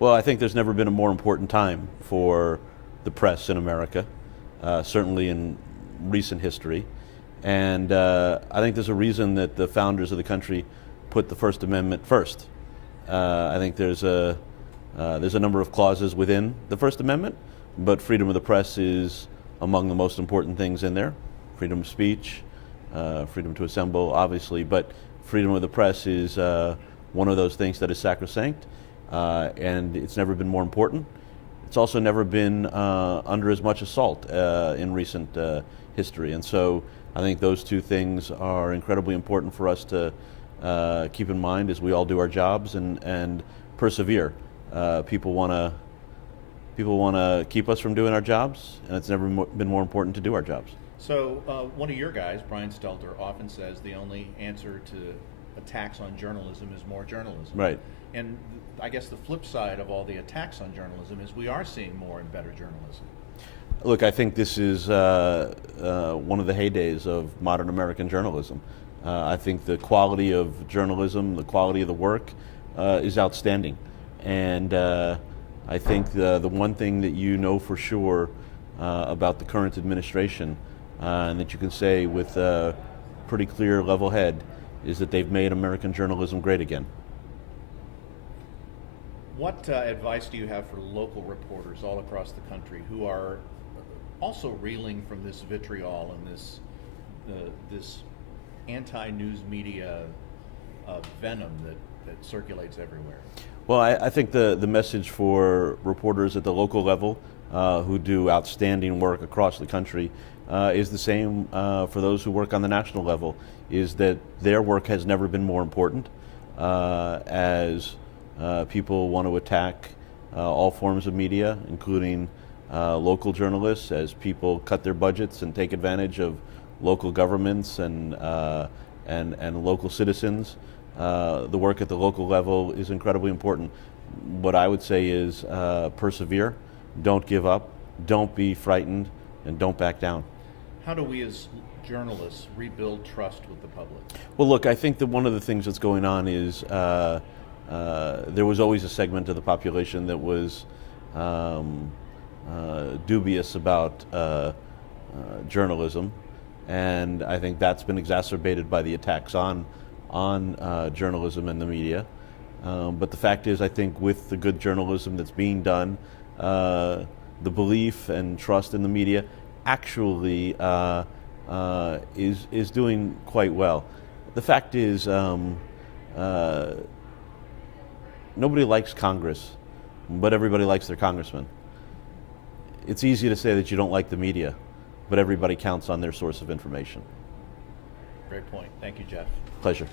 Well, I think there's never been a more important time for the press in America, certainly in recent history. And I think there's a reason that the founders of the country put the First Amendment first. I think there's a number of clauses within the First Amendment, but freedom of the press is among the most important things in there. Freedom of speech, freedom to assemble, obviously, but freedom of the press is one of those things that is sacrosanct, and it's never been more important. It's also never been under as much assault in recent history, and so I think those two things are incredibly important for us to keep in mind as we all do our jobs and persevere. People want to keep us from doing our jobs, and it's never been more important to do our jobs. So one of your guys, Brian Stelter, often says the only answer to attacks on journalism is more journalism. Right. And I guess the flip side of all the attacks on journalism is we are seeing more and better journalism. Look, I think this is one of the heydays of modern American journalism. I think the quality of journalism, the quality of the work is outstanding. And I think the one thing that you know for sure about the current administration, and that you can say with a pretty clear level head, is that they've made American journalism great again. What advice do you have for local reporters all across the country who are also reeling from this vitriol and this anti-news media venom that circulates everywhere? Well, I think the message for reporters at the local level who do outstanding work across the country is the same for those who work on the national level, is that their work has never been more important as people want to attack all forms of media, including local journalists, as people cut their budgets and take advantage of local governments and local citizens. The work at the local level is incredibly important. What I would say is persevere, don't give up, don't be frightened, and don't back down. How do we as journalists rebuild trust with the public? Well, look, I think that one of the things that's going on is there was always a segment of the population that was dubious about journalism, and I think that's been exacerbated by the attacks on journalism and the media. But the fact is, I think with the good journalism that's being done, the belief and trust in the media actually is doing quite well. The fact is, nobody likes Congress, but everybody likes their congressman. It's easy to say that you don't like the media, but everybody counts on their source of information. Great point. Thank you, Jeff. Pleasure.